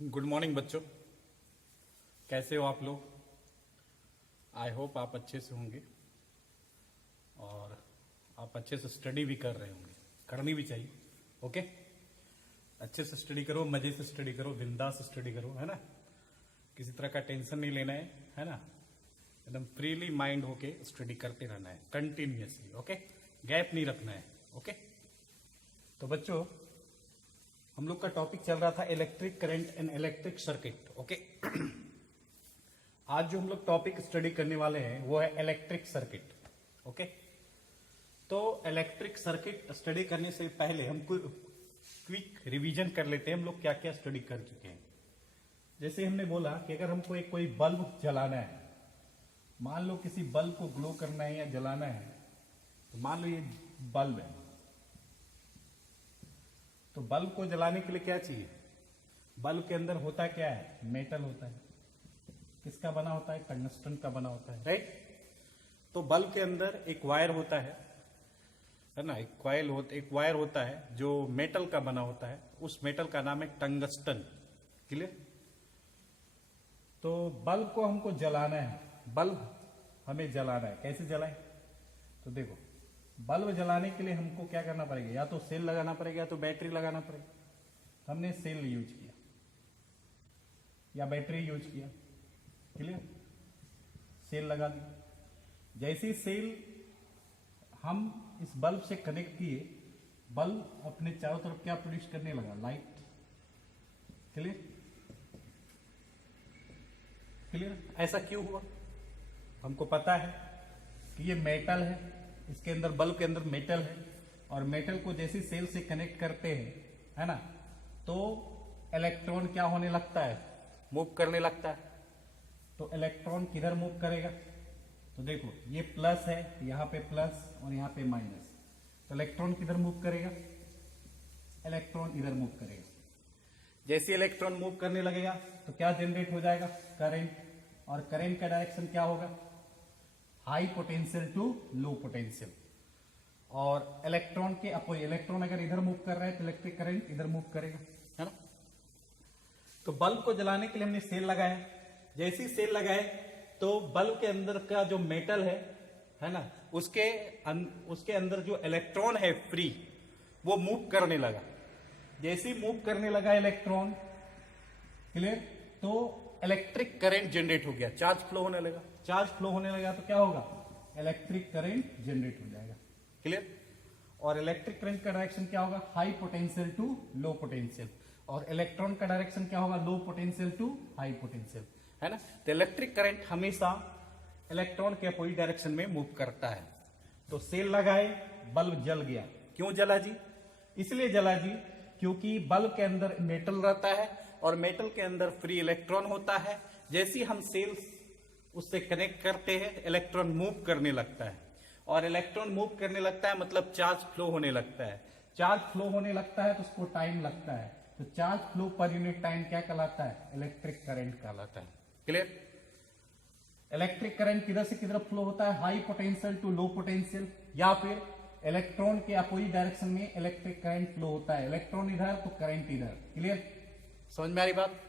Good morning बच्चों, कैसे हो आप लोग। आई होप आप अच्छे से होंगे और आप अच्छे से स्टडी भी कर रहे होंगे। करनी भी चाहिए। ओके, अच्छे से स्टडी करो, मजे से स्टडी करो, बिंदास स्टडी करो, है ना। किसी तरह का टेंशन नहीं लेना है ना। एकदम फ्रीली माइंड होके स्टडी करते रहना है कंटिन्यूअसली। ओके, गैप नहीं रखना है। ओके, तो बच्चों हम लोग का टॉपिक चल रहा था electric current and electric circuit. Okay, आज जो हम लोग टॉपिक स्टडी करने वाले हैं वो है इलेक्ट्रिक सर्किट। ओके, तो इलेक्ट्रिक सर्किट स्टडी करने से पहले हम क्विक रिवीजन कर लेते हैं हम लोग क्या क्या स्टडी कर चुके हैं। जैसे हमने बोला कि अगर हमको एक कोई बल्ब जलाना है, मान लो किसी बल्ब को ग्लो करना है या जलाना है, तो मान लो ये बल्ब है, तो बल्ब को जलाने के लिए क्या चाहिए। बल्ब के अंदर होता क्या है, मेटल होता है। किसका बना होता है, टंगस्टन का बना होता है, राइट। तो बल्ब के अंदर एक वायर होता है ना, एक वायर होता है जो मेटल का बना होता है। उस मेटल का नाम है टंगस्टन। क्लियर। तो बल्ब को हमको जलाना है, बल्ब हमें जलाना है। कैसे जलाए, तो देखो बल्ब जलाने के लिए हमको क्या करना पड़ेगा, या तो सेल लगाना पड़ेगा या तो बैटरी लगाना पड़ेगा। तो हमने सेल यूज किया या बैटरी यूज किया। क्लियर, सेल लगा दी। जैसे सेल हम इस बल्ब से कनेक्ट किए, बल्ब अपने चारों तरफ क्या प्रोड्यूस करने लगा, लाइट। Clear clear. ऐसा क्यों हुआ, हमको पता है कि ये मेटल है, इसके अंदर बल्ब के अंदर मेटल है, और मेटल को जैसे सेल से कनेक्ट करते हैं, है ना, तो इलेक्ट्रॉन क्या होने लगता है, मूव करने लगता है। तो इलेक्ट्रॉन किधर मूव करेगा, तो देखो ये प्लस है, यहाँ पे प्लस और यहाँ पे माइनस। तो इलेक्ट्रॉन किधर मूव करेगा, इलेक्ट्रॉन इधर मूव करेगा। जैसे इलेक्ट्रॉन मूव करने लगेगा तो क्या जनरेट हो जाएगा, करंट। और करंट का डायरेक्शन क्या होगा, high potential to low potential. और इलेक्ट्रॉन के अपोजिट, इलेक्ट्रॉन अगर इधर मूव कर रहा है तो इलेक्ट्रिक करंट इधर मूव करेगा, है ना। तो बल्ब को जलाने के लिए हमने सेल लगाया। जैसे ही सेल लगाए तो बल्ब के अंदर का जो मेटल है ना, उसके अंदर जो इलेक्ट्रॉन है फ्री, वो मूव करने लगा। जैसे ही मूव करने लगा इलेक्ट्रॉन, क्लियर, तो इलेक्ट्रिक करंट जनरेट हो गया, चार्ज फ्लो होने लगा। चार्ज फ्लो होने लगा तो क्या होगा, इलेक्ट्रिक करंट जनरेट हो जाएगा। क्लियर। और इलेक्ट्रिक करंट का डायरेक्शन क्या होगा, high potential to low potential. और इलेक्ट्रॉन का डायरेक्शन क्या होगा, low potential to high potential, है ना। तो इलेक्ट्रिक करंट हमेशा इलेक्ट्रॉन के अपोजिट डायरेक्शन में मूव करता है। तो सेल लगाए, बल्ब जल गया। क्यों जला जी, इसलिए जला जी क्योंकि बल्ब के अंदर मेटल रहता है और मेटल के अंदर फ्री इलेक्ट्रॉन होता है। जैसे हम सेल उससे कनेक्ट करते हैं, इलेक्ट्रॉन मूव करने लगता है, और इलेक्ट्रॉन मूव करने लगता है मतलब चार्ज फ्लो होने लगता है। चार्ज फ्लो होने लगता है तो उसको टाइम लगता है। तो charge flow per unit time क्या कहलाता है, इलेक्ट्रिक करंट कहलाता है। क्लियर। इलेक्ट्रिक करंट किधर से किधर फ्लो होता है, high potential to low potential, या फिर इलेक्ट्रॉन के अपोजिट डायरेक्शन में इलेक्ट्रिक करंट फ्लो होता है। इलेक्ट्रॉन इधर तो करंट इधर। क्लियर, समझ में आ रही बात।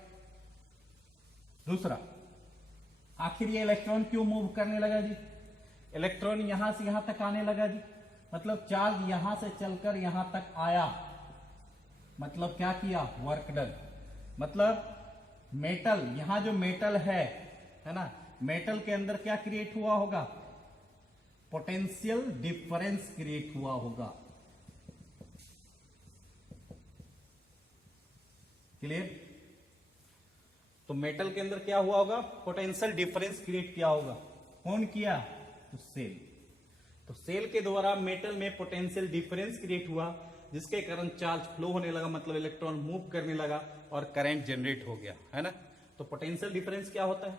दूसरा, आखिर ये इलेक्ट्रॉन क्यों मूव करने लगा जी, इलेक्ट्रॉन यहां से यहां तक आने लगा जी, मतलब चार्ज यहां से चलकर यहां तक आया, मतलब क्या किया, वर्क डन। मतलब मेटल, यहां जो मेटल है ना, मेटल के अंदर क्या क्रिएट हुआ होगा, पोटेंशियल डिफरेंस क्रिएट हुआ होगा। क्लियर। तो मेटल के अंदर क्या हुआ होगा, पोटेंशियल डिफरेंस क्रिएट किया होगा। कौन किया, तो सेल। तो सेल के द्वारा मेटल में पोटेंशियल डिफरेंस क्रिएट हुआ, जिसके कारण चार्ज फ्लो होने लगा, मतलब इलेक्ट्रॉन मूव करने लगा और करंट जनरेट हो गया, है ना। तो पोटेंशियल डिफरेंस क्या होता है,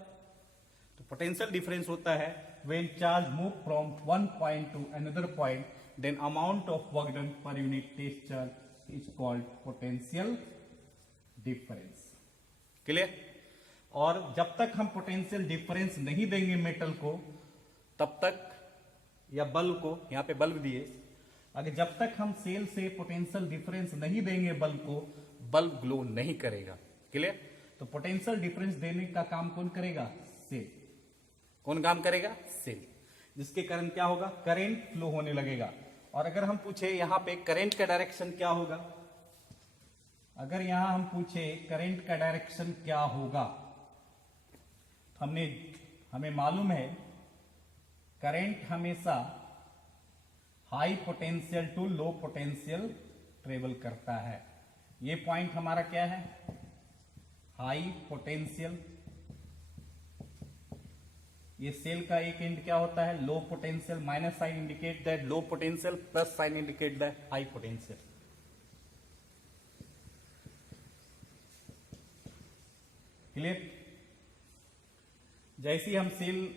तो पोटेंशियल डिफरेंस होता है when charge move from one point to another point, then amount of work done per unit test charge is called potential difference. Clear. और जब तक हम पोटेंशियल डिफरेंस नहीं देंगे मेटल को, तब तक, या बल्ब को, यहां पे बल्ब दिए, अगर जब तक हम सेल से पोटेंशियल डिफरेंस नहीं देंगे बल्ब को, बल्ब ग्लो नहीं करेगा। क्लियर। तो पोटेंशियल डिफरेंस देने का काम कौन करेगा? सेल। कौन काम करेगा? सेल। जिसके कारण क्या होगा? करंट फ्लो होने लगेगा। और अगर हम पूछे यहां पे करंट का डायरेक्शन क्या होगा, अगर यहां हम पूछे करंट का डायरेक्शन क्या होगा, हमें मालूम है करंट हमेशा high potential to low potential travel करता है। ये पॉइंट हमारा क्या है? High potential. ये सेल का एक एंड क्या होता है? Low potential. Minus sign indicate that low potential, plus sign indicate that high potential. Clear? जैसे ही हम सेल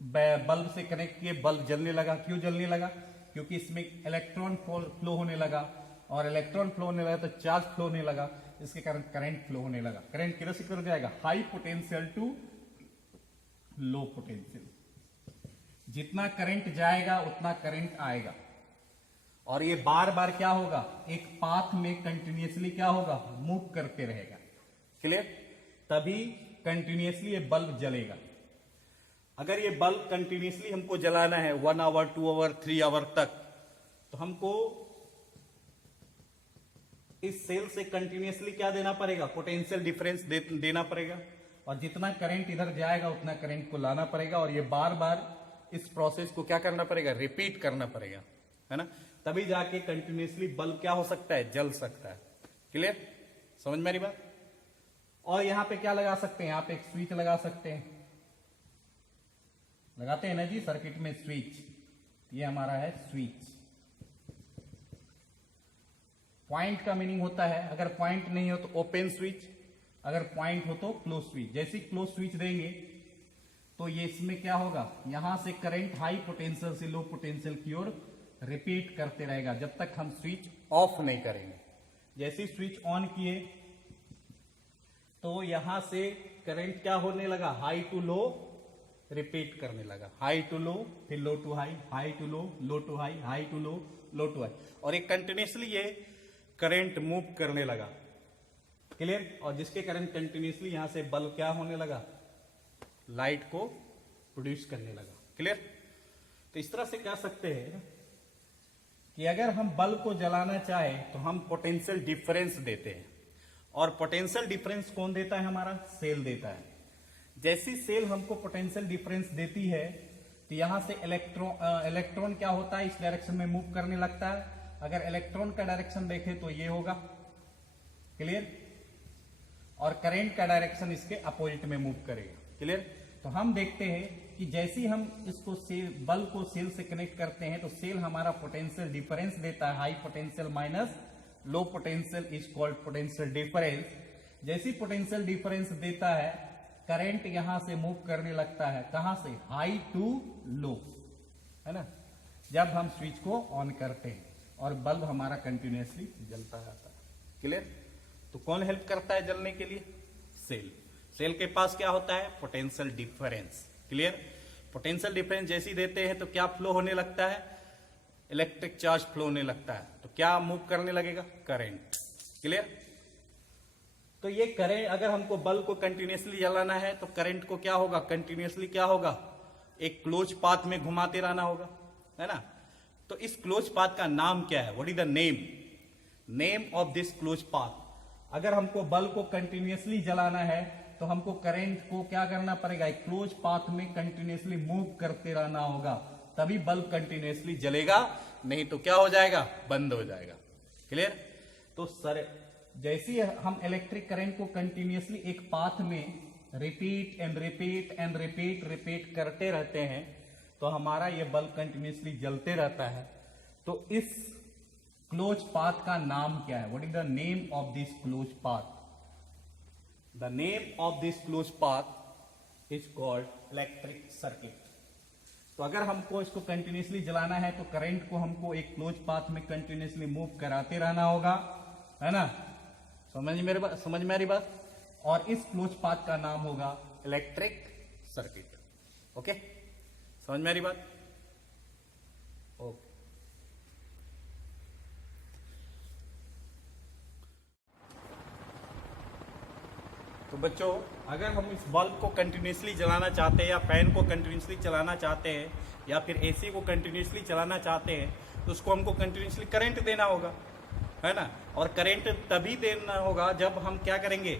बल्ब से कनेक्ट किए, बल्ब जलने लगा। क्यों जलने लगा? क्योंकि इसमें इलेक्ट्रॉन फ्लो होने लगा, और इलेक्ट्रॉन फ्लो होने लगा तो चार्ज फ्लो होने लगा, इसके कारण करंट फ्लो होने लगा। करंट किधर कर जाएगा? High potential to low potential. जितना करंट जाएगा उतना करंट आएगा, और ये बार बार क्या होगा? एक पाथ में कंटिन्यूअसली क्या होगा? मूव करते रहेगा। क्लियर? तभी कंटिन्यूअसली ये बल्ब जलेगा। अगर ये बल्ब कंटिन्यूअसली हमको जलाना है 1 आवर 2 आवर 3 आवर तक, तो हमको इस सेल से कंटिन्यूअसली क्या देना पड़ेगा? पोटेंशियल डिफरेंस देना पड़ेगा, और जितना करंट इधर जाएगा उतना करंट को लाना पड़ेगा, और ये बार बार इस प्रोसेस को क्या करना पड़ेगा? रिपीट करना पड़ेगा, है ना? तभी जाके कंटिन्यूअसली बल्ब क्या हो सकता है? जल सकता है। क्लियर? समझ में आ रही बात? और यहां पे क्या लगा सकते हैं? यहां पे एक स्विच लगा सकते हैं। लगाते हैं ना जी सर्किट में स्विच। ये हमारा है स्विच। पॉइंट का मीनिंग होता है, अगर पॉइंट नहीं हो तो ओपन स्विच, अगर पॉइंट हो तो क्लोज स्विच। जैसे ही क्लोज स्विच देंगे तो ये इसमें क्या होगा? यहां से करंट हाई पोटेंशियल से लो पोटेंशियल की ओर रिपीट करते रहेगा जब तक हम स्विच ऑफ नहीं करेंगे। जैसे ही स्विच ऑन किए तो यहां से करंट क्या होने लगा? हाई टू लो रिपीट करने लगा। हाई टू लो, फिर low to high, high to low, low to high, high to low, low to high, और एक कंटिन्यूसली ये करंट मूव करने लगा। क्लियर? और जिसके कारण कंटिन्यूसली यहां से बल्ब क्या होने लगा? लाइट को प्रोड्यूस करने लगा। क्लियर? तो इस तरह से कह सकते हैं कि अगर हम बल्ब को जलाना चाहे तो हम पोटेंशियल डिफरेंस देते हैं, और पोटेंशियल डिफरेंस कौन देता है? हमारा सेल देता है। जैसी सेल हमको पोटेंशियल डिफरेंस देती है तो यहां से इलेक्ट्रॉन क्या होता है? इस डायरेक्शन में मूव करने लगता है। अगर इलेक्ट्रॉन का डायरेक्शन देखें तो ये होगा। क्लियर? और करंट का डायरेक्शन इसके अपोजिट में मूव करेगा। क्लियर? तो हम देखते हैं कि जैसे ही हम इसको बल्ब को सेल से कनेक्ट करते हैं तो सेल हमारा पोटेंशियल डिफरेंस देता है। High potential minus low potential is called potential difference. जैसी पोटेंशियल डिफरेंस देता है, करंट यहां से मूव करने लगता है। कहां से? हाई टू लो, है ना? जब हम स्विच को ऑन करते हैं, और बल्ब हमारा कंटिन्यूअसली जलता रहता है। क्लियर? तो कौन हेल्प करता है जलने के लिए? सेल। सेल के पास क्या होता है? Potential difference. Clear? Potential difference जैसी देते हैं तो क्या फ्लो होने लगता है? इलेक्ट्रिक चार्ज फ्लो होने लगता है। तो क्या मूव करने लगेगा? करंट। क्लियर? तो ये करंट, अगर हमको बल्ब को कंटिन्यूअसली जलाना है तो करंट को क्या होगा? कंटिन्यूअसली क्या होगा? एक क्लोज पाथ में घुमाते रहना होगा, है ना? तो इस क्लोज पाथ का नाम क्या है? What is the name of this close path? अगर हमको बल्ब को कंटिन्यूअसली जलाना है तो हमको करंट को क्या करना पड़ेगा? एक क्लोज पाथ में कंटिन्यूअसली मूव करते रहना होगा, तभी बल्ब कंटिन्यूअसली जलेगा, नहीं तो क्या हो जाएगा? बंद हो जाएगा। क्लियर? तो सर जैसे ही हम इलेक्ट्रिक करंट को कंटिन्यूअसली एक पाथ में repeat and repeat and repeat करते रहते हैं तो हमारा ये बल्ब कंटिन्यूअसली जलते रहता है। तो इस क्लोज पाथ का नाम क्या है? What is the name of this close path? The name of this close path is called electric circuit. तो अगर हमको इसको कंटिन्यूअसली जलाना है तो करंट को हमको एक क्लोज पाथ में कंटिन्यूअसली मूव कराते रहना होगा, है ना? समझ में आ रही बात? और इस क्लोज पाथ का नाम होगा इलेक्ट्रिक सर्किट। ओके? समझ में आ रही बात? ओके। बच्चों, अगर हम इस बल्ब को कंटिन्यूसली जलाना चाहते हैं या फैन को कंटिन्यूसली चलाना चाहते हैं या फिर एसी को कंटिन्यूसली चलाना चाहते हैं तो उसको हमको कंटिन्यूसली करंट देना होगा, है ना। और करंट तभी देना होगा जब हम क्या करेंगे,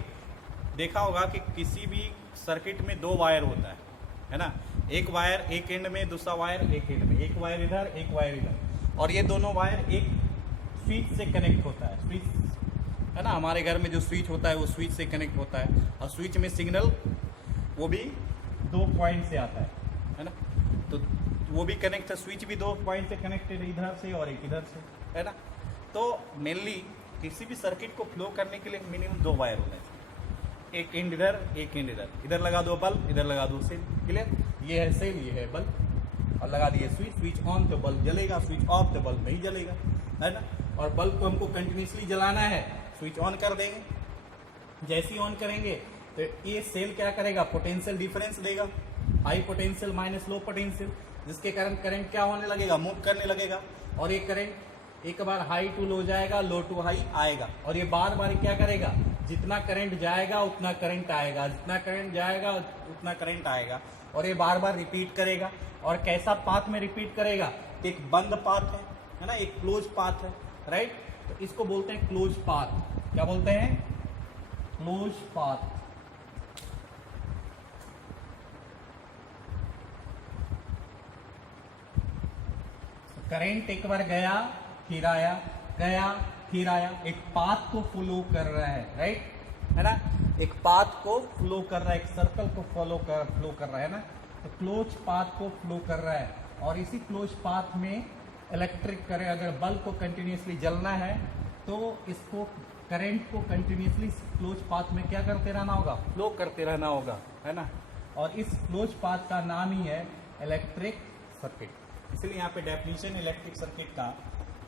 देखा होगा कि किसी भी सर्किट में दो वायर होता है ना। एक वायर एक एंड में, दूसरा वायर एक एंड में, एक वायर इधर एक वायर इधर, और ये दोनों वायर एक स्विच से कनेक्ट होता है। स्विच है ना, हमारे घर में जो स्विच होता है वो स्विच से कनेक्ट होता है, और स्विच में सिग्नल वो भी 2 पॉइंट से आता है ना। तो वो भी कनेक्ट है, स्विच भी 2 पॉइंट से कनेक्टेड है, इधर से और एक इधर से, है ना। तो मेनली किसी भी सर्किट को फ्लो करने के लिए मिनिमम 2 वायर होने चाहिए, एक एंड इधर एक एंड इधर, इधर लगा दो बल्ब, इधर लगा दो सेल। क्लियर? ये है सेल, ये है बल्ब, और लगा दिए स्विच। स्विच ऑन तो बल्ब जलेगा, स्विच ऑफ तो बल्ब नहीं जलेगा, है ना। और बल्ब को हमको कंटिन्यूसली जलाना है, स्विच ऑन कर देंगे। जैसे ही ऑन करेंगे तो ये सेल क्या करेगा, पोटेंशियल डिफरेंस देगा, high potential minus low potential, जिसके कारण करंट क्या होने लगेगा, मूव करने लगेगा। और ये करंट एक बार हाई टू लो जाएगा, लो टू हाई आएगा, और ये बार बार क्या करेगा, जितना करंट जाएगा उतना करंट आएगा, जितना करंट जाएगा उतना करंट आएगा, और ये बार बार रिपीट करेगा। और कैसा पाथ में रिपीट करेगा, एक बंद पाथ है ना, एक क्लोज पाथ है, राइट। तो इसको बोलते हैं क्लोज पाथ। क्या बोलते हैं? Close path. करंट एक बार गया फिर आया, गया फिर आया, एक पाथ को फ्लो कर रहा है, राइट, है ना। एक पाथ को फ्लो कर रहा है, एक सर्कल को फ्लो कर रहा है ना। तो क्लोज पाथ को फ्लो कर रहा है, और इसी क्लोज पाथ में इलेक्ट्रिक करे, अगर बल्ब को कंटिन्यूसली जलना है तो इसको करंट को कंटिन्यूसली क्लोज पाथ में क्या करते रहना होगा, फ्लो करते रहना होगा, है ना। और इस क्लोज पाथ का नाम ही है इलेक्ट्रिक सर्किट। इसलिए यहाँ पे डेफिनेशन इलेक्ट्रिक सर्किट का,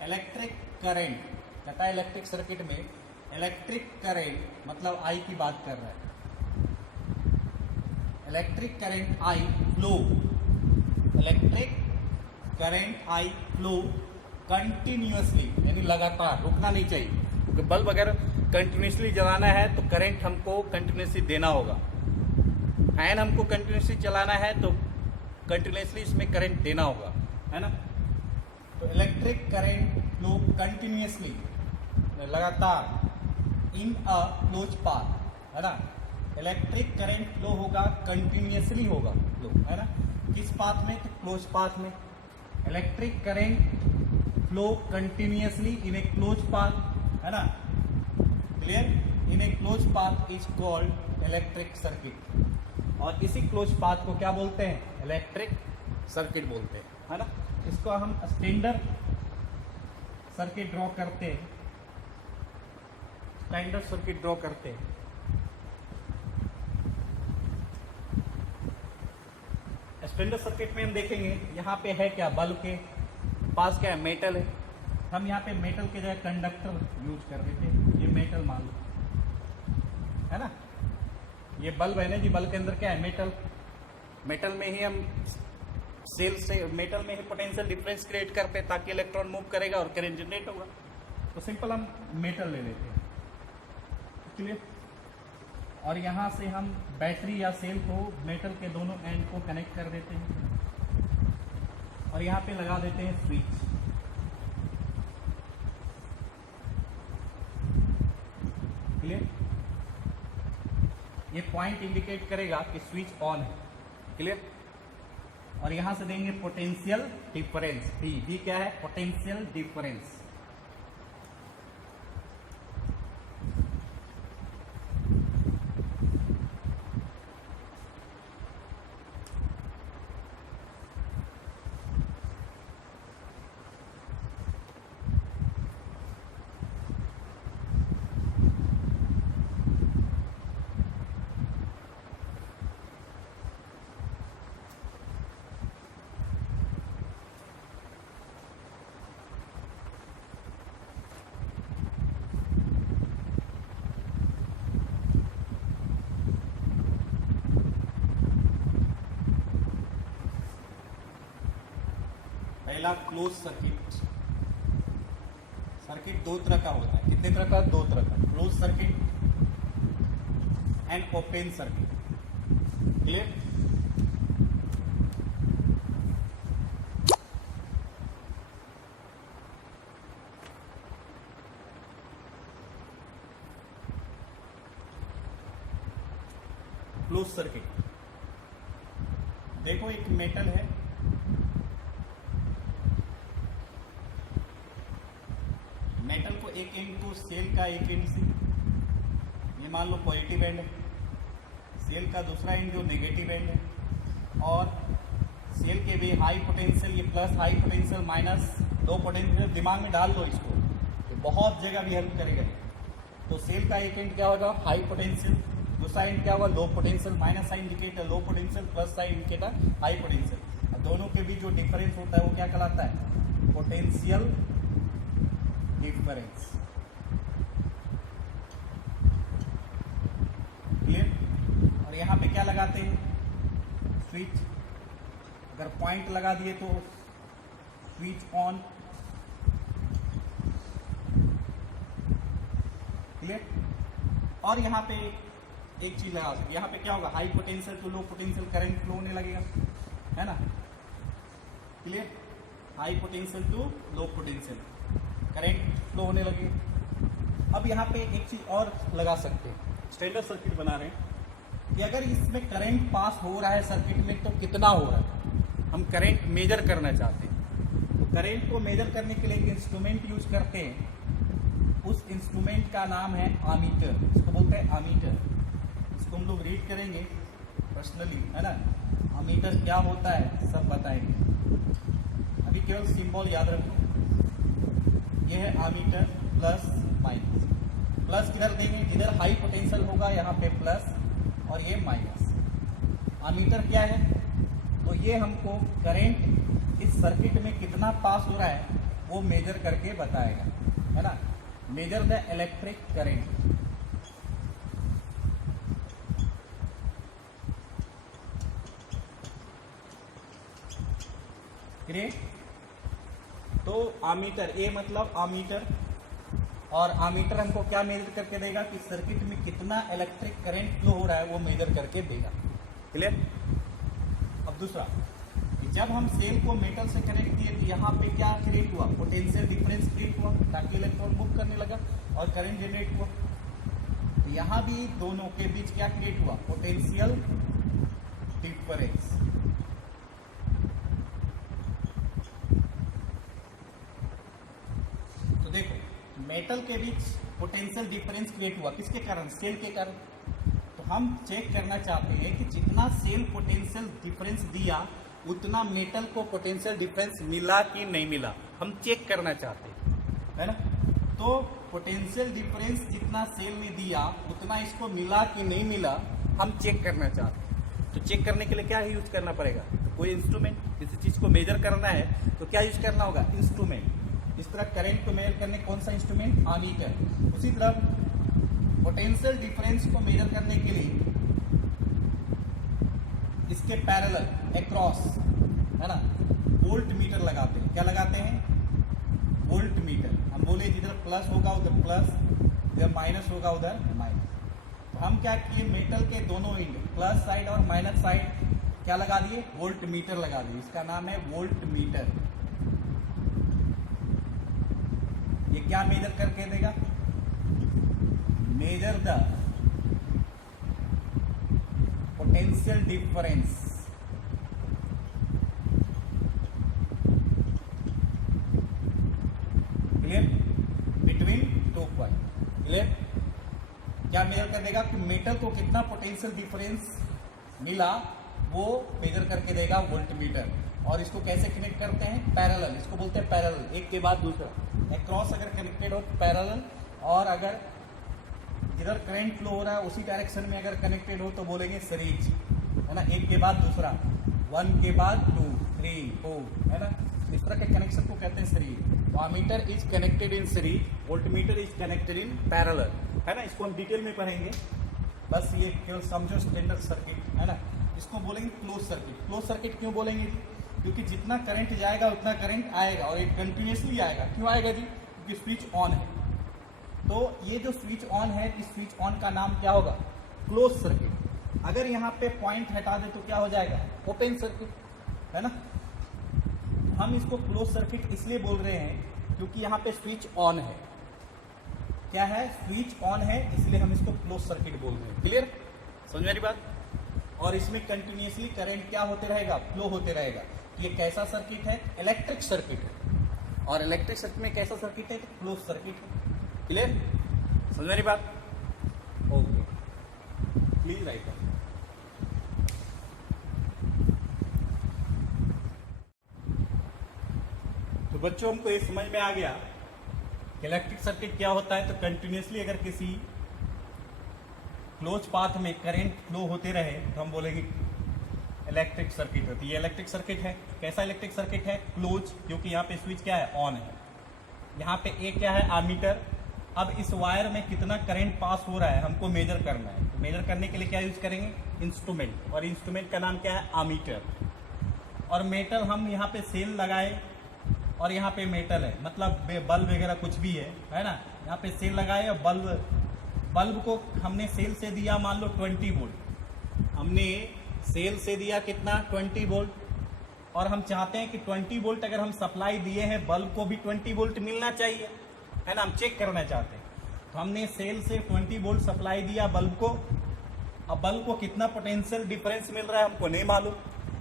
इलेक्ट्रिक करंट कहता है इलेक्ट्रिक सर्किट में, इलेक्ट्रिक करंट मतलब आई की बात कर रहा है। Electric current I flow, electric current I flow continuously, यानी लगातार, रुकना नहीं चाहिए, क्योंकि बल्ब अगर कंटिन्यूसली जलाना है तो करंट हमको कंटिन्यूसली देना होगा। फैन हमको कंटिन्यूसली चलाना है तो कंटिन्यूसली इसमें करंट देना होगा, है ना। तो इलेक्ट्रिक करंट फ्लो कंटिन्यूसली, लगातार, इन अ क्लोज पाथ, है ना। इलेक्ट्रिक करंट फ्लो होगा, कंटिन्यूसली होगा फ्लो, है ना। किस पाथ में? तो क्लोज पाथ में। Electric current flow continuously in A close path, है ना। Clear? In A close path is called electric circuit, और इसी क्लोज पाथ को क्या बोलते हैं? इलेक्ट्रिक सर्किट बोलते हैं, है ना। इसको हम स्टैंडर्ड सर्किट ड्रॉ करते हैं, स्टैंडर्ड सर्किट ड्रॉ करते हैं। स्टैंडर्ड सर्किट में हम देखेंगे यहाँ पे है क्या, बल्ब के पास क्या है, मेटल है। हम यहाँ पे मेटल के जगह कंडक्टर यूज कर रहे थे, ये मेटल मान लो, है ना। ये बल्ब है ना जी, बल्ब के अंदर क्या है, मेटल। मेटल में ही हम सेल से, मेटल में ही पोटेंशियल डिफरेंस क्रिएट करते हैं ताकि इलेक्ट्रॉन मूव करेगा और करंट जनरेट होगा। तो सिंपल हम मेटल ले लेते हैं, क्लियर। और यहाँ से हम बैटरी या सेल को मेटल के दोनों एंड को कनेक्ट कर देते हैं, और यहाँ पे लगा देते हैं स्विच। क्लियर? ये पॉइंट इंडिकेट करेगा कि स्विच ऑन है, क्लियर। और यहां से देंगे पोटेंशियल डिफरेंस, डी क्या है, पोटेंशियल डिफरेंस। पहला क्लोज सर्किट। सर्किट दो तरह का होता है, कितने तरह का, दो तरह का। Close circuit and open circuit. Clear? Close circuit. देखो एक मेटल है, मेटल को एक एंड को सेल का एक एंड से, ये मान लो पॉजिटिव एंड है, सेल का दूसरा एंड जो नेगेटिव एंड है, और सेल के भी हाई पोटेंशियल, ये प्लस हाई पोटेंशियल माइनस, दो पोटेंशियल दिमाग में डाल दो इसको, तो बहुत जगह भी हेल्प करेगा। तो सेल का एक एंड क्या होगा? हाई पोटेंशियल, दूसरा एंड क्या होगा? Low potential, minus sign indicator low potential, plus sign indicator high potential. दोनों के बीच जो डिफरेंस होता है वो क्या कहलाता है? Potential difference. क्लियर? और यहाँ पे क्या लगाते हैं? स्विच। अगर पॉइंट लगा दिए तो स्विच ऑन। क्लियर? और यहाँ पे एक चीज लगा सकते, यहाँ पे क्या होगा? High potential to low potential current flow होने लगेगा, है ना? Clear? High potential to low potential current flow होने लगेगा। अब यहाँ पे एक चीज और लगा सकते हैं, स्टैंडर्ड सर्किट बना रहे हैं कि अगर इसमें करंट पास हो रहा है सर्किट में तो कितना हो रहा है, हम करंट मेजर करना चाहते हैं। तो करंट को मेजर करने के लिए एक इंस्ट्रूमेंट यूज करते हैं, उस इंस्ट्रूमेंट का नाम है आमीटर, इसको बोलते हैं आमीटर। इसको हम लोग रीड करेंगे पर्सनली, है ना? आमीटर क्या होता है सब बताएंगे, अभी केवल सिंबल याद रखो। ये है आमीटर, प्लस माइनस। प्लस किधर देंगे? जिधर हाई पोटेंशियल होगा यहाँ पे प्लस, और ये माइनस। आमीटर क्या है? तो ये हमको करंट इस सर्किट में कितना पास हो रहा है वो मेजर करके बताएगा, है ना? Measure the electric current. Great. तो आमीटर, ए मतलब आमीटर, और आमीटर हमको क्या मेजर करके देगा कि सर्किट में कितना इलेक्ट्रिक करंट फ्लो हो रहा है वो मेजर करके देगा। क्लियर? अब दूसरा, कि जब हम सेल को मेटल से कनेक्ट किए तो यहाँ पे क्या क्रिएट हुआ? पोटेंशियल डिफरेंस क्रिएट हुआ, ताकि इलेक्ट्रॉन मूव करने लगा और करंट जनरेट हुआ। तो यहाँ भी दोनों के बीच क्या क्रिएट हुआ? Potential difference. तो देखो मेटल के बीच पोटेंशियल डिफरेंस क्रिएट हुआ, किसके कारण? सेल के कारण। तो हम चेक करना चाहते हैं कि जितना सेल पोटेंशियल डिफरेंस दिया उतना मेटल को पोटेंशियल डिफरेंस मिला कि नहीं मिला, हम चेक करना चाहते हैं, है ना? तो पोटेंशियल डिफरेंस जितना सेल ने दिया उतना इसको मिला कि नहीं मिला हम चेक करना चाहते हैं। तो चेक करने के लिए क्या यूज करना पड़ेगा? तो कोई इंस्ट्रूमेंट, किसी चीज को मेजर करना है तो क्या यूज करना होगा? इंस्ट्रूमेंट। इस तरह करंट को मेजर करने कौन सा इंस्ट्रूमेंट? आमीटर। उसी तरह पोटेंशियल डिफरेंस को मेजर करने के लिए इसके पैरेलल अक्रॉस, है ना, वोल्ट मीटर लगाते हैं। क्या लगाते हैं? Volt meter. हम बोले जिधर प्लस होगा उधर प्लस, जिधर माइनस होगा उधर माइनस। तो हम क्या किए? मेटल के दोनों एंड, प्लस साइड और माइनस साइड, क्या लगा दिए? वोल्ट मीटर लगा दिए। इसका नाम है वोल्ट मीटर। ये क्या मेजर करके देगा? Measure the potential difference. Clear? Between two point. Clear? क्या मेजर कर देगा कि मेटल को कितना पोटेंशियल डिफरेंस मिला वो मेजर करके देगा वोल्ट मीटर। और इसको कैसे कनेक्ट करते हैं? पैरेलल। इसको बोलते हैं पैरेलल, एक के बाद दूसरा। अक्रॉस अगर कनेक्टेड हो पैरेलल, और अगर जिधर करंट फ्लो हो रहा है उसी डायरेक्शन में अगर कनेक्टेड हो तो बोलेंगे सीरीज, है ना? एक के बाद दूसरा, 1 के बाद 2, 3, 4, है ना? इस तरह के कनेक्शन को कहते हैं सीरीज। तो ammeter is connected in series, voltmeter is connected in parallel, है ना? इसको हम डिटेल में पढ़ेंगे, बस ये केवल समझो स्टैंडर्ड सर्किट, है ना? इसको बोलेंगे क्लोज सर्किट। क्लोज सर्किट क्यों बोलेंगे? क्योंकि जितना करंट जाएगा उतना करंट आएगा, और ये कंटिन्यूसली आएगा। क्यों आएगा जी? क्योंकि स्विच ऑन है। तो ये जो स्विच ऑन है, इस स्विच ऑन का नाम क्या होगा? Close circuit. अगर यहाँ पे पॉइंट हटा दे तो क्या हो जाएगा, ओपन सर्किट, है ना। हम इसको क्लोज सर्किट इसलिए बोल रहे हैं क्योंकि यहाँ पे स्विच ऑन है। क्या है, स्विच ऑन है, इसलिए हम इसको क्लोज सर्किट बोल रहे हैं। क्लियर, समझ मेरी बात। और इसमें कंटिन्यूसली करंट क्या होते रहेगा, फ्लो होते रहेगा। ये कैसा सर्किट है, इलेक्ट्रिक सर्किट है। और इलेक्ट्रिक सर्किट में कैसा सर्किट है, क्लोज सर्किट है। क्लियर, समझ मेरी बात। Okay, please right. तो बच्चों हमको ये समझ में आ गया इलेक्ट्रिक सर्किट क्या होता है। तो कंटिन्यूसली अगर किसी क्लोज पाथ में करंट फ्लो होते रहे तो हम बोलेंगे इलेक्ट्रिक सर्किट होती है। ये इलेक्ट्रिक सर्किट है। कैसा इलेक्ट्रिक सर्किट है, क्लोज, क्योंकि यहाँ पे स्विच क्या है, ऑन है। यहाँ पे एक क्या है, आमीटर। अब इस वायर में कितना करंट पास हो रहा है हमको मेजर करना है। तो मेजर करने के लिए क्या यूज करेंगे, इंस्ट्रूमेंट। और इंस्ट्रूमेंट का नाम क्या है, आमीटर। और मेटल हम यहाँ पे सेल लगाए और यहाँ पे मेटल है, मतलब बल्ब वगैरह कुछ भी है ना। यहाँ पे सेल लगाए और बल्ब को हमने सेल से दिया मान लो 20 वोल्ट। हमने सेल से दिया कितना, 20 वोल्ट। और हम चाहते हैं कि 20 वोल्ट अगर हम सप्लाई दिए हैं, बल्ब को भी 20 वोल्ट मिलना चाहिए, है ना। हम चेक करना चाहते हैं। तो हमने सेल से 20 वोल्ट सप्लाई दिया बल्ब को। अब बल्ब को कितना पोटेंशियल डिफरेंस मिल रहा है हमको नहीं मालूम।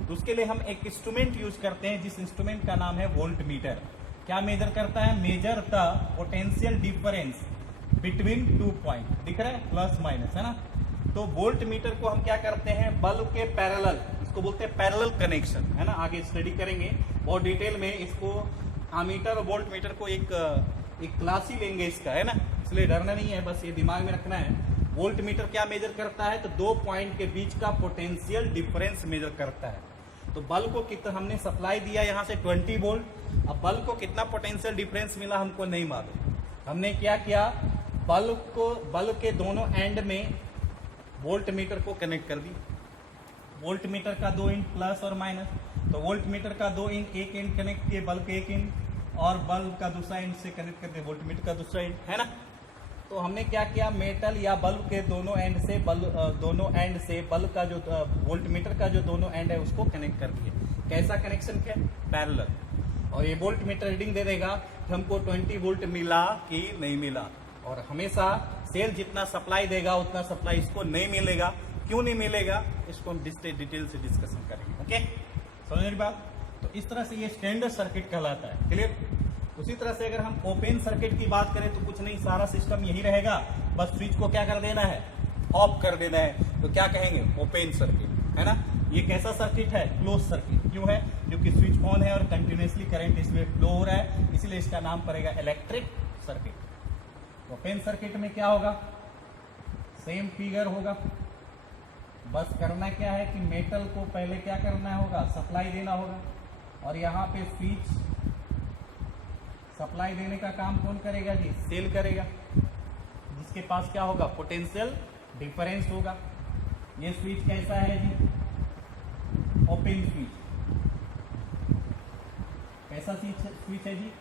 तो उसके लिए हम एक इंस्ट्रूमेंट यूज करते हैं, जिस इंस्ट्रूमेंट का नाम है वोल्ट मीटर। क्या मेजर करता है, measure the potential difference between 2 point. दिख रहा है, प्लस माइनस, है ना। तो वोल्ट मीटर को हम क्या करते हैं, बल्ब के पैरेलल, इसको बोलते हैं पैरेलल कनेक्शन, है ना। आगे स्टडी करेंगे बहुत डिटेल में इसको। आमीटर और वोल्ट मीटर को एक क्लास ही लेंगे इसका, है ना। इसलिए डरना नहीं है, बस ये दिमाग में रखना है। वोल्ट मीटर क्या मेजर करता है, तो 2 पॉइंट के बीच का पोटेंशियल डिफरेंस मेजर करता है। तो बल्ब को कितना हमने सप्लाई दिया यहाँ से 20 वोल्ट। अब बल्ब को कितना पोटेंशियल डिफरेंस मिला हमको नहीं मालूम। हमने क्या किया, बल्ब के दोनों एंड में वोल्ट मीटर को कनेक्ट कर दी। वोल्ट मीटर का 2 एंड प्लस और माइनस। तो वोल्ट मीटर का 2 एंड, एक एंड कनेक्ट किए बल्ब के एक एंड, और बल्ब का दूसरा एंड से कनेक्ट कर दिया वोल्ट मीटर का दूसरा एंड, है ना। तो हमने क्या किया, मेटल या बल्ब के दोनों एंड से बल्ब का जो वोल्ट मीटर का जो दोनों एंड है उसको कनेक्ट कर दिए। कैसा कनेक्शन किया, पैरेलल। और ये वोल्ट मीटर रीडिंग दे देगा कि हमको 20 वोल्ट मिला कि नहीं मिला। और हमेशा सेल जितना सप्लाई देगा उतना सप्लाई इसको नहीं मिलेगा। क्यों नहीं मिलेगा, इसको हम डिटेल से डिस्कशन करेंगे। ओके, समझ रही बात। तो इस तरह से ये स्टैंडर्ड सर्किट कहलाता है। क्लियर। उसी तरह से अगर हम ओपन सर्किट की बात करें तो कुछ नहीं, सारा सिस्टम यही रहेगा, बस स्विच को क्या कर देना है, ऑफ कर देना है। तो क्या कहेंगे, ओपन सर्किट, है ना। ये कैसा सर्किट है, क्लोज सर्किट। क्यों है, क्योंकि स्विच ऑन है और कंटिन्यूसली करंट इसमें फ्लो हो रहा है, इसलिए इसका नाम पड़ेगा इलेक्ट्रिक सर्किट। ओपन सर्किट में क्या होगा, सेम फिगर होगा। बस करना क्या है कि मेटल को पहले क्या करना होगा, सप्लाई देना होगा। और यहाँ पे स्विच सप्लाई देने का काम कौन करेगा जी, सेल करेगा, जिसके पास क्या होगा, पोटेंशियल डिफरेंस होगा। ये स्विच कैसा है जी, ओपन स्विच। कैसा स्विच है जी,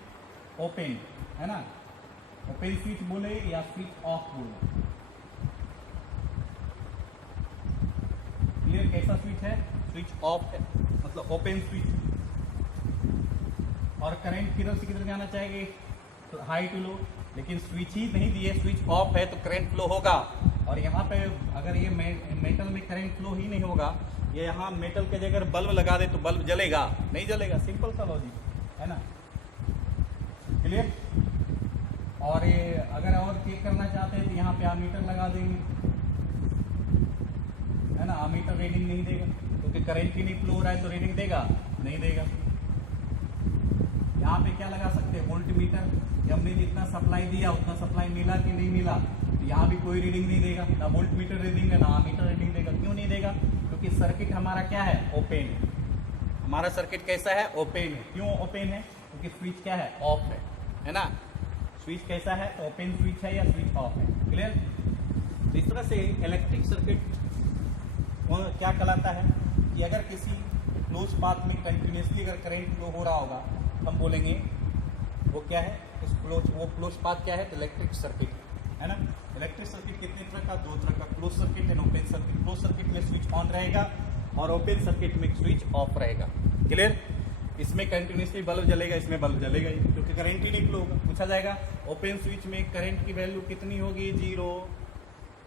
ओपन, है ना। ओपन स्विच बोले या स्विच ऑफ बोले। क्लियर, कैसा स्विच है, स्विच ऑफ है, मतलब ओपन स्विच। और करंट किधर से किधर जाना चाहिए, तो हाई टू लो। लेकिन स्विच ही नहीं दिए, स्विच ऑफ है तो करंट फ्लो होगा। और यहाँ पे अगर ये मेटल में करंट फ्लो ही नहीं होगा, ये यहाँ मेटल के जगह बल्ब लगा दे तो बल्ब जलेगा, नहीं जलेगा। सिंपल सा लॉजिक, है ना। क्लियर। और ये अगर और चेक करना चाहते हैं तो यहाँ पे आमीटर लगा देंगे, है ना। आमीटर रीडिंग नहीं देगा क्योंकि करंट ही नहीं फ्लो हो रहा है, तो रीडिंग देगा नहीं देगा। यहाँ पे क्या लगा सकते हैं, वोल्ट मीटर। हमने जितना सप्लाई दिया उतना सप्लाई मिला कि नहीं मिला, तो यहाँ भी कोई रीडिंग नहीं देगा, ना वोल्ट मीटर रीडिंग है ना आमीटर रीडिंग देगा। क्यों नहीं देगा, क्योंकि सर्किट हमारा क्या है, ओपन है। हमारा सर्किट कैसा है, ओपन है। क्यों ओपन है, क्योंकि स्विच क्या है, ऑफ है ना। स्विच कैसा है, ओपन स्विच है या स्विच ऑफ है। क्लियर। इस तरह से इलेक्ट्रिक सर्किट क्या कहलाता है कि अगर किसी क्लोज पाथ में कंटिन्यूसली अगर करंट फ्लो हो रहा होगा, हम बोलेंगे वो क्या है, वो क्लोज पाथ क्या है, तो इलेक्ट्रिक सर्किट। है ना। इलेक्ट्रिक सर्किट कितने तरह का, दो तरह का, close circuit and open circuit. Close circuit में स्विच ऑन रहेगा और ओपन सर्किट में स्विच ऑफ रहेगा। क्लियर। इसमें कंटिन्यूसली बल्ब जलेगा, इसमें बल्ब जलेगा ही क्योंकि करंट ही नहीं फ्लो होगा। पूछा जाएगा ओपन स्विच में करंट की वैल्यू कितनी होगी, 0।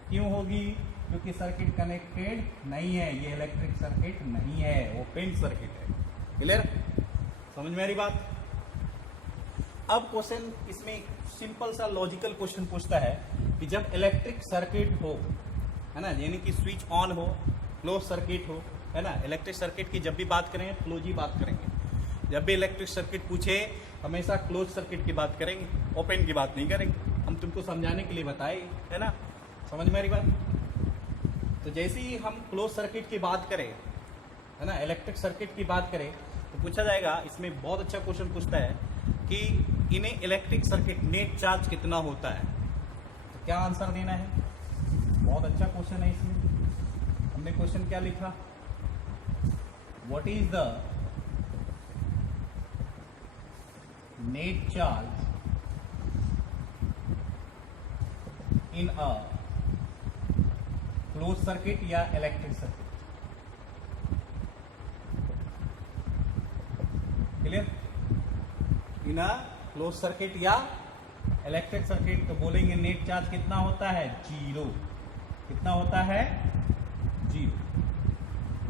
क्यों होगी, क्योंकि सर्किट कनेक्टेड नहीं है, ये इलेक्ट्रिक सर्किट नहीं है, ओपन सर्किट है। क्लियर, समझ में आ रही बात। अब क्वेश्चन इसमें सिंपल सा लॉजिकल क्वेश्चन पूछता है कि जब इलेक्ट्रिक सर्किट हो, है ना, यानी कि स्विच ऑन हो, क्लोज सर्किट हो, है ना। इलेक्ट्रिक सर्किट की जब भी बात करेंगे क्लोज ही बात करेंगे। जब भी इलेक्ट्रिक सर्किट पूछे हमेशा क्लोज सर्किट की बात करेंगे, ओपन की बात नहीं करेंगे। हम तुमको समझाने के लिए बताए, है ना, समझ में आ रही बात। तो जैसे ही हम क्लोज सर्किट की बात करें, है ना, इलेक्ट्रिक सर्किट की बात करें तो पूछा जाएगा, इसमें बहुत अच्छा क्वेश्चन पूछता है कि इन्हें इलेक्ट्रिक सर्किट नेट चार्ज कितना होता है। तो क्या आंसर देना है, बहुत अच्छा क्वेश्चन है। इसमें हमने क्वेश्चन क्या लिखा, what is the net charge in a close circuit या electric circuit. Clear, in a close circuit या इलेक्ट्रिक सर्किट। तो बोलेंगे नेट चार्ज कितना होता है, 0। कितना होता है, 0।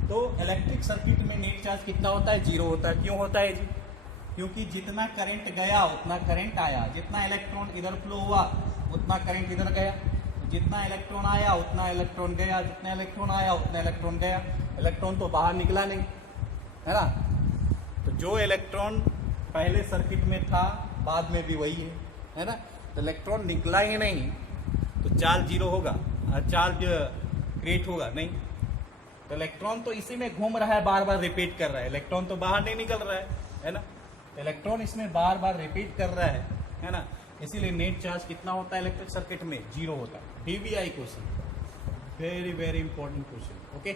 तो इलेक्ट्रिक सर्किट में नेट चार्ज कितना होता है, 0 होता है। क्यों होता है जी, क्योंकि जितना करंट गया उतना करंट आया, जितना इलेक्ट्रॉन इधर फ्लो हुआ उतना करंट इधर गया, जितना इलेक्ट्रॉन आया उतना इलेक्ट्रॉन गया, जितना इलेक्ट्रॉन आया उतना इलेक्ट्रॉन गया। इलेक्ट्रॉन तो बाहर निकला नहीं, है ना। तो जो इलेक्ट्रॉन पहले सर्किट में था बाद में भी वही है ना। तो इलेक्ट्रॉन निकला ही नहीं तो चार्ज 0 होगा, चार्ज क्रिएट होगा नहीं। तो इलेक्ट्रॉन तो इसी में घूम रहा है, बार बार रिपीट कर रहा है, इलेक्ट्रॉन तो बाहर नहीं निकल रहा है ना। इलेक्ट्रॉन इसमें बार बार रिपीट कर रहा है ना। इसीलिए नेट चार्ज कितना होता है इलेक्ट्रिक सर्किट में, 0 होता है। DVI question, very very important question. Okay,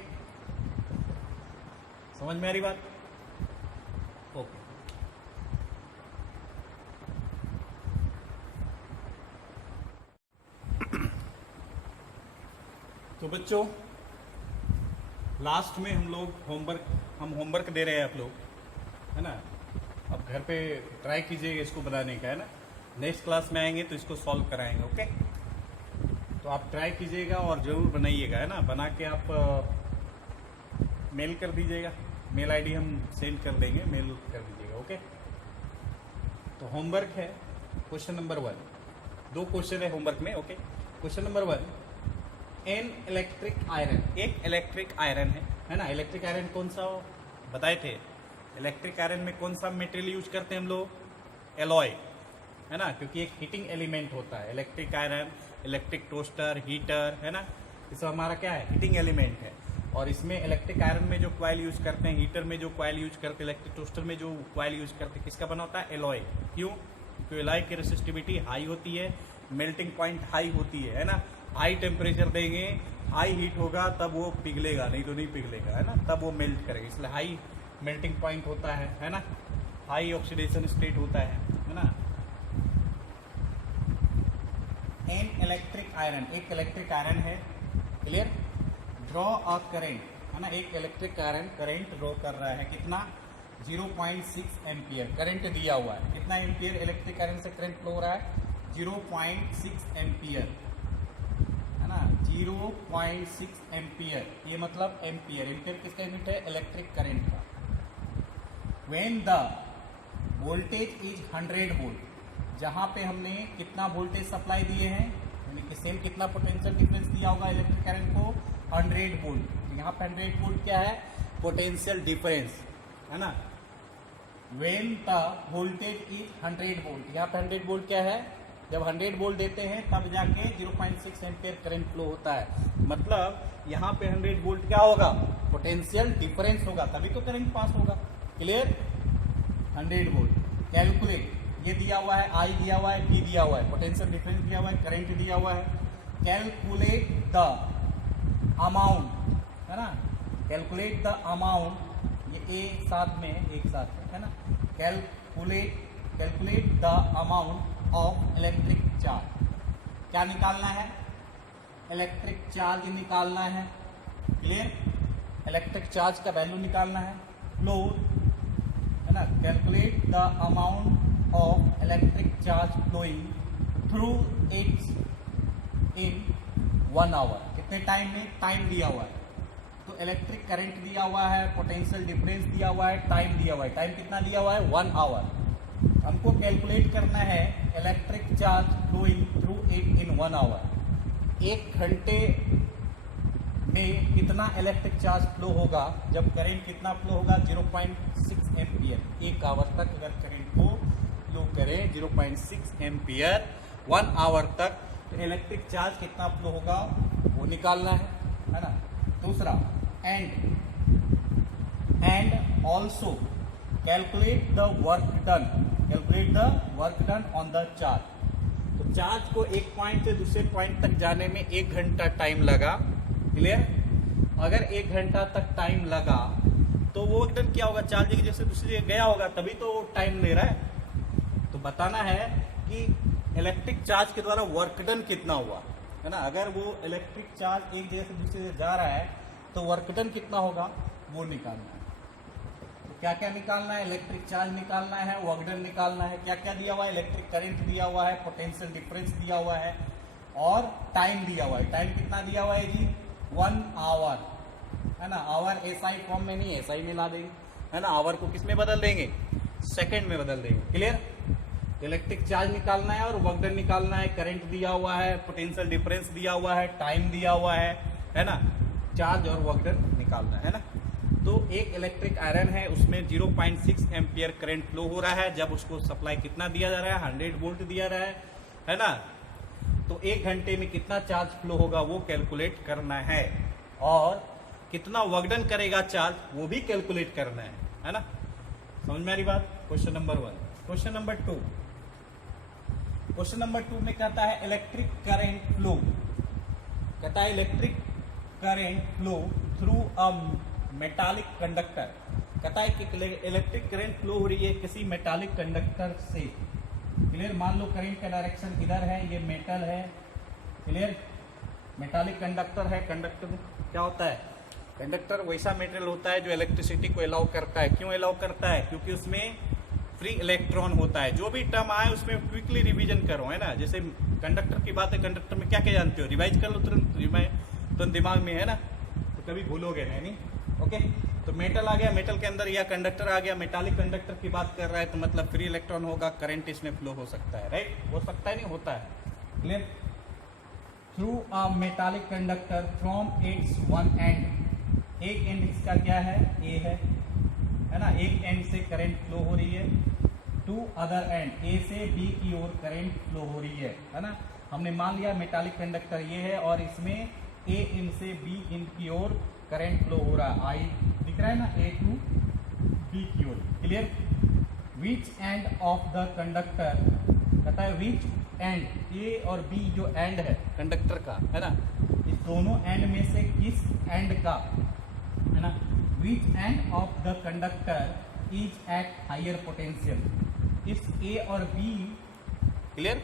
समझ में आ रही बात। ओके, तो बच्चों लास्ट में हम होमवर्क दे रहे हैं आप लोग, है ना। अब घर पे ट्राई कीजिएगा इसको बनाने का, है ना। नेक्स्ट क्लास में आएंगे तो इसको सॉल्व कराएंगे। ओके, तो आप ट्राई कीजिएगा और ज़रूर बनाइएगा, है ना। बना के आप मेल कर दीजिएगा, मेल आईडी हम सेंड कर देंगे, मेल कर दीजिएगा। ओके, तो होमवर्क है क्वेश्चन नंबर 1, 2 क्वेश्चन है होमवर्क में। Okay, question number 1, an electric iron, एक इलेक्ट्रिक आयरन है ना। इलेक्ट्रिक आयरन कौन सा हो बताए थे, इलेक्ट्रिक आयरन में कौन सा मटेरियल यूज करते हैं हम लोग, एलॉय, है ना, क्योंकि एक हीटिंग एलिमेंट होता है। Electric iron, electric toaster, heater, है ना, ये सब हमारा क्या है, हीटिंग एलिमेंट है। और इसमें इलेक्ट्रिक आयरन में जो कॉइल यूज करते हैं, हीटर में जो कॉइल यूज करते हैं, इलेक्ट्रिक टोस्टर में जो कॉइल यूज करते हैं, किसका बना होता है, एलॉय। क्यों, क्योंकि एलॉय की रेसिस्टिविटी हाई होती है, मेल्टिंग पॉइंट हाई होती है ना। हाई टेम्परेचर देंगे, हाई हीट होगा तब वो पिघलेगा, नहीं तो नहीं पिघलेगा, है ना, तब वो मेल्ट करेगा। इसलिए हाई मेल्टिंग पॉइंट होता है ना, हाई ऑक्सीडेशन स्टेट होता है ना। एन इलेक्ट्रिक आयरन, एक इलेक्ट्रिक आयरन है। क्लियर, ड्रॉ अ करंट, है ना, एक इलेक्ट्रिक आयरन करंट ड्रॉ कर रहा है, कितना, 0.6 एम्पियर करंट दिया हुआ है। कितना एम्पियर इलेक्ट्रिक आयरन से करंट फ्लो हो रहा है, 0.6 एम्पियर, है ना, 0.6 एम्पियर। ये मतलब एम्पियर, एम्पियर किसका यूनिट है, इलेक्ट्रिक करंट का। When the voltage is 100 volt, जहां पे हमने कितना वोल्टेज सप्लाई दिए हैं, यानी कि सेम कितना पोटेंशियल डिफरेंस दिया होगा इलेक्ट्रिक करंट को, 100 वोल्ट। तो यहाँ पे 100 वोल्ट क्या है, पोटेंशियल डिफरेंस, है ना। When the voltage is 100 volt, यहाँ पे 100 वोल्ट क्या है, जब 100 वोल्ट देते हैं तब जाके 0.6 एम्पियर करंट फ्लो होता है। मतलब यहाँ पे 100 वोल्ट क्या होगा, पोटेंशियल डिफरेंस होगा, तभी तो करंट पास होगा। Clear, 100 volt. कैलकुलेट, ये दिया हुआ है, आई दिया हुआ है, बी दिया हुआ है, पोटेंशियल डिफरेंस दिया हुआ है, करंट दिया हुआ है। कैलकुलेट द अमाउंट, है ना, कैलकुलेट द अमाउंट, ये ए साथ में है, एक साथ है ना। Calculate the amount of electric charge, क्या निकालना है? इलेक्ट्रिक चार्ज निकालना है। क्लियर? इलेक्ट्रिक चार्ज का वैल्यू निकालना है। फ्लो है ना, calculate the amount of electric charge flowing through its in 1 hour. कितने टाइम में? टाइम दिया हुआ है, तो इलेक्ट्रिक करंट दिया हुआ है, पोटेंशियल डिफरेंस दिया हुआ है, टाइम दिया हुआ है। टाइम कितना दिया हुआ है? 1 आवर। हमको कैलकुलेट करना है electric charge flowing through it in 1 hour. 1 घंटे में कितना इलेक्ट्रिक चार्ज फ्लो होगा जब करंट कितना फ्लो होगा? 0.6 एम्पियर। 1 आवर तक अगर करंट को फ्लो करें 0.6 एम्पियर 1 आवर तक, तो इलेक्ट्रिक चार्ज कितना फ्लो होगा वो निकालना है ना। दूसरा, and also calculate the work done, calculate the work done on the charge. तो चार्ज को एक पॉइंट से दूसरे पॉइंट तक जाने में 1 घंटा टाइम लगा। क्लियर? अगर 1 घंटा तक टाइम लगा तो वो डन क्या होगा? चार्ज की जैसे दूसरी जगह गया होगा तभी तो टाइम ले रहा है। तो बताना है कि इलेक्ट्रिक चार्ज के द्वारा वर्क डन कितना हुआ, है ना। अगर वो इलेक्ट्रिक चार्ज एक जगह से दूसरी जगह जा रहा है तो वर्क डन कितना होगा वो निकालना है। तो क्या क्या निकालना है? इलेक्ट्रिक चार्ज निकालना है, वर्क डन निकालना है। क्या क्या दिया हुआ है? इलेक्ट्रिक करंट दिया हुआ है, पोटेंशियल डिफरेंस दिया हुआ है और टाइम दिया हुआ है। टाइम कितना दिया हुआ है जी? 1 आवर, है ना। आवर एसआई फॉर्म में नहीं, एसआई में ला देंगे, है ना। आवर को किस में बदल देंगे? सेकंड में बदल देंगे। क्लियर? इलेक्ट्रिक चार्ज निकालना है और वर्क डन निकालना है। करंट दिया हुआ है, पोटेंशियल डिफरेंस दिया हुआ है, टाइम दिया हुआ है ना। चार्ज और वर्क डन निकालना है ना। तो एक इलेक्ट्रिक आयरन है, उसमें 0.6 एम्पियर करंट फ्लो हो रहा है जब उसको सप्लाई कितना दिया जा रहा है? 100 वोल्ट दिया रहा है ना। तो 1 घंटे में कितना चार्ज फ्लो होगा वो कैलकुलेट करना है, और कितना वर्क डन करेगा चार्ज वो भी कैलकुलेट करना है ना। समझ में आ रही बात? Question number 1। Question number 2, question number 2 में कहता है इलेक्ट्रिक करंट फ्लो, कहता है electric current flow through a metallic conductor. कहता है कि इलेक्ट्रिक करंट फ्लो हो रही है किसी मेटालिक कंडक्टर से। क्लियर? मान लो करंट का डायरेक्शन इधर है, ये मेटल है। क्लियर? मेटालिक कंडक्टर है। कंडक्टर क्या होता है? कंडक्टर वैसा मेटेरियल होता है जो इलेक्ट्रिसिटी को अलाउ करता है। क्यों अलाउ करता है? क्योंकि उसमें फ्री इलेक्ट्रॉन होता है। जो भी टर्म आए उसमें क्विकली रिवीजन करो, है ना। जैसे कंडक्टर की बात है, कंडक्टर में क्या क्या जानते हो? रिवाइज कर लो तुरंत दिमाग में, है ना। तो कभी भूलोगे नहीं। ओके, तो मेटल आ गया, मेटल के अंदर या कंडक्टर आ गया। मेटालिक कंडक्टर की बात कर रहा है तो मतलब फ्री इलेक्ट्रॉन होगा, करंट इसमें फ्लो हो सकता है। राइट? हो सकता है, नहीं होता है। Clear? Through a metallic conductor from its one and. एक एंड इसका क्या है? ए है ना। एक एंड से करंट फ्लो हो रही है, टू अदर एंड, ए से बी की ओर करंट फ्लो हो रही है ना। हमने मान लिया मेटालिक कंडक्टर ये है और इसमें ए एंड से बी एंड की ओर करंट फ्लो हो रहा है। आई दिख रहा है ना, ए टू बी की ओर। Clear? Which end of the conductor, कहता है विच एंड, ए और बी जो एंड है कंडक्टर का, है ना, इस दोनों एंड में से किस एंड का, है ना, which end of the conductor is at higher potential. इस ए और बी, क्लियर,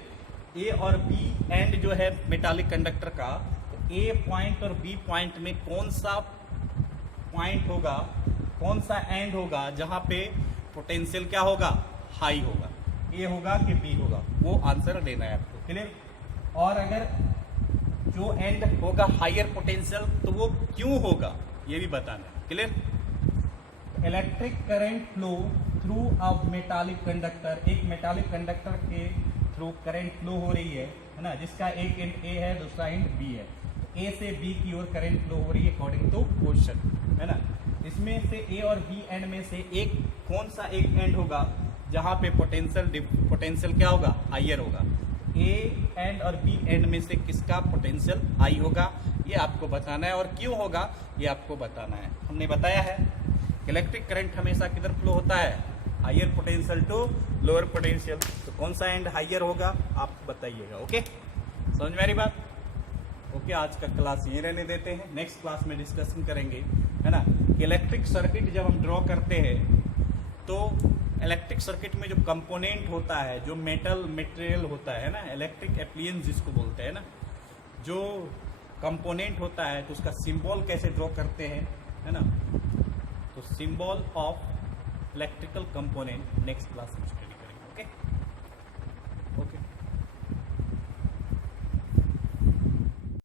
ए और बी एंड जो है मेटालिक कंडक्टर का, तो ए पॉइंट और बी पॉइंट में कौन सा पॉइंट होगा, कौन सा एंड होगा जहां पे पोटेंशियल क्या होगा? हाई होगा। ए होगा कि बी होगा, वो आंसर देना है आपको। क्लियर? और अगर जो एंड होगा हायर पोटेंशियल तो वो क्यों होगा ये भी बताना है। Clear? Electric current flow through a metallic conductor, एक मेटालिक कंडक्टर के थ्रू करंट फ्लो हो रही है ना, जिसका एक एंड ए है दूसरा एंड बी है। ए से बी की ओर करंट फ्लो हो रही है अकॉर्डिंग टू क्वेश्चन, है ना। इसमें से ए और बी एंड में से एक कौन सा एक एंड होगा जहां पे पोटेंशियल क्या होगा? हायर होगा। ए एंड और बी एंड में से किसका पोटेंशियल हाई होगा ये आपको बताना है, और क्यों होगा ये आपको बताना है। हमने बताया है इलेक्ट्रिक करंट हमेशा किधर फ्लो होता है? Higher potential to lower potential. तो कौन सा एंड हायर होगा आप बताइएगा। ओके, समझ में आ रही बात? ओके, आज का क्लास ये रहने देते हैं, नेक्स्ट क्लास में डिस्कशन करेंगे, है ना, कि इलेक्ट्रिक सर्किट जब हम ड्रॉ करते हैं तो इलेक्ट्रिक सर्किट में जो कंपोनेंट होता है, जो मेटल मटेरियल होता है ना, इलेक्ट्रिक एप्लियंस जिसको बोलते हैं ना, जो कंपोनेंट होता है तो उसका सिंबल कैसे ड्रॉ करते हैं, है ना। तो symbol of electrical component next class में स्टडी